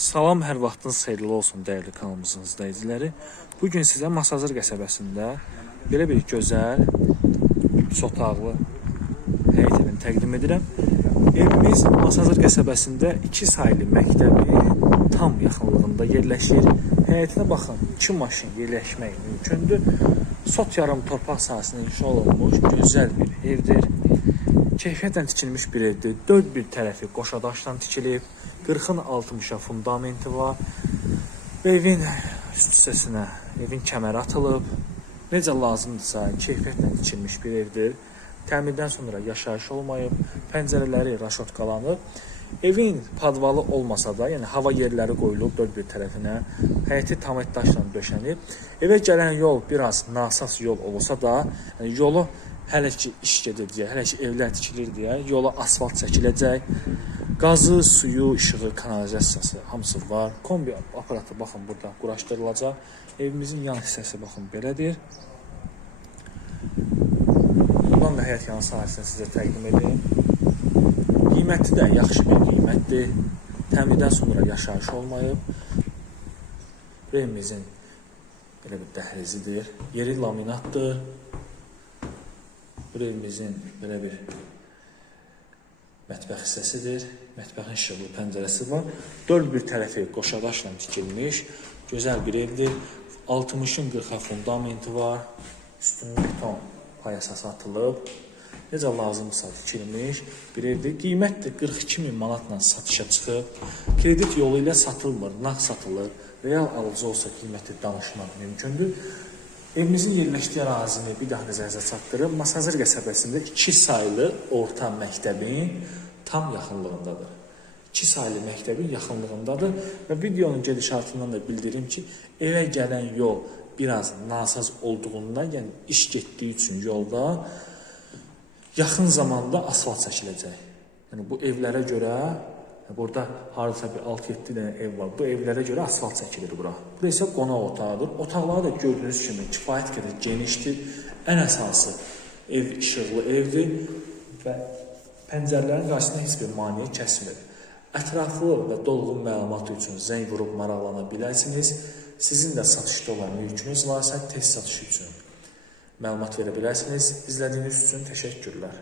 Salam, hər vaxtınız xeyirli olsun dəyərli kanalımızın izləyiciləri. Bu sizə Masazır qəsəbəsində belə bir gözəl sotaqlı həyət evini təqdim edirəm. Evimiz Masazır qəsəbəsində 2 saylı məktəbin tam yaxınlığında yerləşir. Həyətinə baxın, 2 maşın yerləşmək mümkündür. Sot yarım torpaq sahəsində inşa olunmuş gözəl bir evdir. Keyfiyyətlə tikilmiş bir evdir. Dörd bir tərəfi qoşadaşdan tikilib. 40-ın 60-a fundamenti var. Və evin üst hissəsinə evin kəməri atılıb. Necə lazımdırsa keyfiyyətlə tikilmiş bir evdir. Təmirdən sonra yaşayış olmayıb, pəncərələri raşotkalanıb. Evin padvalı olmasa da, yəni hava yerləri qoyulub dörd bir tərəfinə, həyəti tamet daşla döşənib. Evə gələn yol biraz nasaz yol olsa da, yəni yolu hələ ki iş deyə, hələ ki evlər tikilir deyə yola asfalt çəkiləcək. Qazı, suyu, işığı, kanalizasiyası hamısı var. Kombi aparatı baxın burada quraşdırılacaq. Evimizin yan hissəsi baxın belədir. Buradan da həyət yanı sahəsini sizə təqdim edim. Qiyməti də yaxşı bir qiymətdir. Təmirdən sonra yaşayış olmayıb. Bu evimizin belə bir dəhlizidir. Yeri laminatdır. Bu evimizin belə bir mətbəx hissəsidir. Mətbəxin işıqlı pəncərəsi var. Dörd bir tərəfi qoşadaşla tikilmiş gözəl bir evdir. 60-ın 40-a fundamenti var. Üstünün beton payasası atılıb. Necə lazımdırsa tikilmiş bir evdir. Qiymət də 42 min manatla satışa çıxıb. Kredit yolu ilə satılmır, nağd satılır. Real alıcı olsa qiyməti danışmaq mümkündür. Evimizin yerləşdiyi ərazini bir daha nəzərinizə çatdırım. Masazır qəsəbəsində 2 saylı orta məktəbin tam yaxınlığındadır. 2 saylı məktəbin yaxınlığındadır və videonun gedişatından da bildirim ki, evə gələn yol biraz nasaz olduğundan, yəni iş getdiyi üçün yolda yaxın zamanda asfalt çəkiləcək. Yəni bu evlərə görə burada hardasa bir 6-7 dənə ev var. Bu evlərə görə asfalt çəkilir bura. Bura isə qonaq otağıdır. Otaqları da gördüyünüz kimi kifayət qədər genişdir. Ən əsası ev işıqlı evdir və pəncərələrin qarşısında heç bir maneə kəsmir. Ətraflı və dolğun məlumat üçün zəng vurub maraqlana bilərsiniz. Sizin də satışda olan mülkünüz varsa test satışı üçün məlumat verə bilərsiniz. İzlədiyiniz üçün təşəkkürlər.